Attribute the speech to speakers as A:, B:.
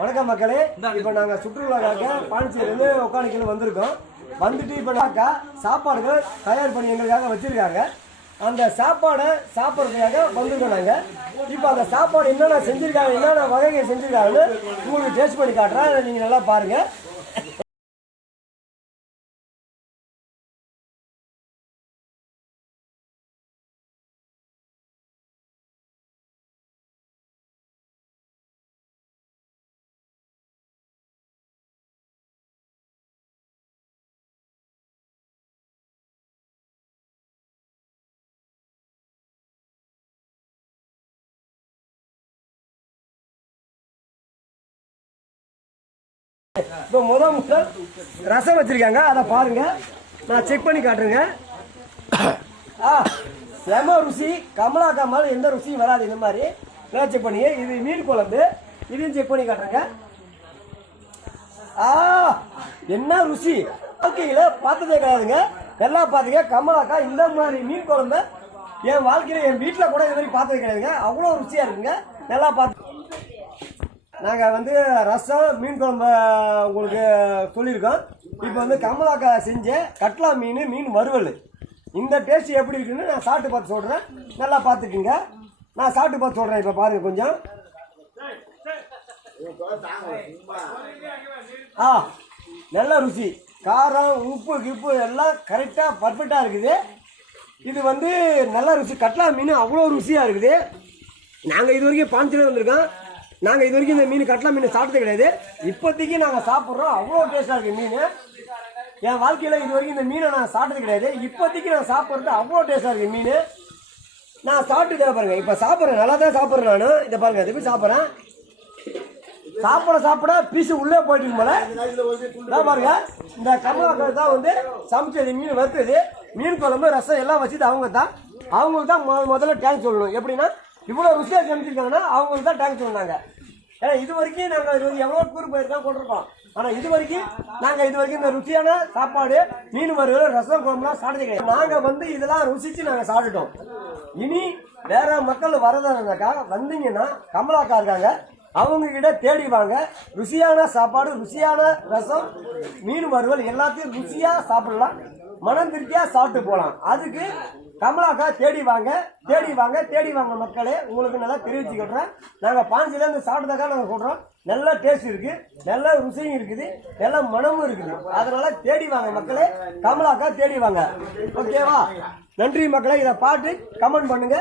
A: வணக்கம் மக்களே. இப்போ நாங்கள் சுற்றுலாக்காக பாண்டிச்சேரியிலேருந்து ஒக்கானிக்கல் வந்திருக்கோம். வந்துட்டு இப்போ நாக்கா சாப்பாடுகள் தயார் பண்ணி எங்களுக்காக வச்சிருக்காங்க. அந்த சாப்பாடை சாப்பிட்றதுக்காக வந்திருக்கோம் நாங்கள் இப்போ அந்த சாப்பாடு என்னென்ன செஞ்சுருக்காங்க என்னென்ன வகைகள் செஞ்சுருக்காங்கன்னு உங்களுக்கு டேஸ்ட் பண்ணி காட்டுறேன். நீங்கள் நல்லா பாருங்கள் இப்போ முதல் முதல் ரசம் வச்சிருக்காங்க. அதை பாருங்க. நான் செக் பண்ணி காட்டுறேங்க. ஆ செம ருசி. கமலா கமல் எந்த ருசியும் வராது இந்த மாதிரி. நான் செக் பண்ணி இது மீன் குழம்பு. இதையும் செக் பண்ணி காட்டுறேங்க. ஆ என்ன ருசி. வாழ்க்கையில் பார்த்ததே கிடையாதுங்க. எல்லாம் பார்த்துங்க கமலாக்கா இந்த மாதிரி மீன் குழம்பு என் வாழ்க்கையில் என் வீட்டில் கூட இது மாதிரி பார்த்தது கிடையாதுங்க. அவ்வளோ ருசியாக இருக்குங்க. நல்லா பார்த்து நாங்கள் வந்து ரசம் மீன் குழம்பு உங்களுக்கு சொல்லியிருக்கோம். இப்போ வந்து கமலாக்கா செஞ்ச கட்லா மீன் மீன் வறுவல். இந்த டேஸ்ட் எப்படி இருக்குன்னு நான் சாப்பிட்டு பார்த்து சொல்கிறேன் நல்லா பார்த்துக்குங்க. நான் சாப்பிட்டு பார்த்து சொல்கிறேன் இப்போ பாருங்கள் கொஞ்சம். ஆ நல்ல ருசி. காரம் உப்பு கிப்பு எல்லாம் கரெக்டாக பர்ஃபெக்டாக இருக்குது. இது வந்து நல்ல ருசி. கட்லா மீன் அவ்வளோ ருசியாக இருக்குது. நாங்கள் இது வரைக்கும் பாஞ்சிலே வந்திருக்கோம். நாங்கள் இது வரைக்கும் இந்த மீன் கட்லா மீன் சாப்பிட்டது கிடையாது. இப்போதைக்கு நாங்கள் சாப்பிட்றோம். அவ்வளோ டேஸ்ட்டாக இருக்குது மீன். என் வாழ்க்கையில் இது வரைக்கும் இந்த மீனை நான் சாப்பிட்டது கிடையாது. இப்போதைக்கு நான் சாப்பிட்றது அவ்வளோ டேஸ்ட்டாக இருக்குது மீன். நான் சாப்பிட்டு பாருங்கள் இப்போ சாப்பிட்றேன். நல்லா தான் சாப்பிட்றேன் நான். இதை பாருங்கள் இது சாப்பிட்றேன். சாப்பிட சாப்பிட பீஸு உள்ளே போயிட்டு போல நான் பாருங்க. இந்த கமலாக்கள் தான் வந்து சமைச்சது மீன் வறுத்தது. மீன் குழம்பு ரசம் எல்லாம் வச்சது அவங்க தான் அவங்களுக்கு தான் முதல்ல டேங்க் சொல்லணும். எப்படின்னா இவ்வளோ ருசியாக சமைச்சிருக்காங்கன்னா அவங்களுக்கு தான் டேங்க் சொன்னாங்க. ஏன்னா இது வரைக்கும் நாங்கள் இது வரைக்கும் எவ்வளோ கூறு போயிருக்கோம் கொண்டிருக்கோம் ஆனால் இது வரைக்கும் நாங்கள் இது வரைக்கும் இந்த ருசியான சாப்பாடு மீன் வறுவல் ரசம் குழம்புலாம் சாப்பிட்டது கிடையாது. நாங்கள் வந்து இதெல்லாம் ருசித்து நாங்கள் சாப்பிட்டுட்டோம். இனி வேற மக்கள் வரதாக்கா வந்தீங்கன்னா கமலாக்கா இருக்காங்க. அவங்க கிட்ட தேடி வாங்க. ருசியான சாப்பாடு ருசியான ரசம் மீன் வறுவல் எல்லாத்தையும் ருசியாக சாப்பிடலாம். மனம் திருப்தியாக சாப்பிட்டு போகலாம். அதுக்கு கமலாக்கா தேடி வாங்க தேடி வாங்க தேடி வாங்க மக்களே. உங்களுக்கு நல்லா தெரிவிச்சுக்கிட்டுறேன் நாங்கள் பாஞ்சிலேருந்து சாப்பிட்டதாக்கா நாங்கள் சொல்கிறோம் நல்ல டேஸ்ட் இருக்கு. நல்ல ருசியும் இருக்குது. நல்ல மனமும் இருக்குது. அதனால தேடி வாங்க மக்களே. கமலாக்கா தேடி வாங்க. ஓகேவா நன்றி மக்களே. இதை பார்த்து கமெண்ட் பண்ணுங்க.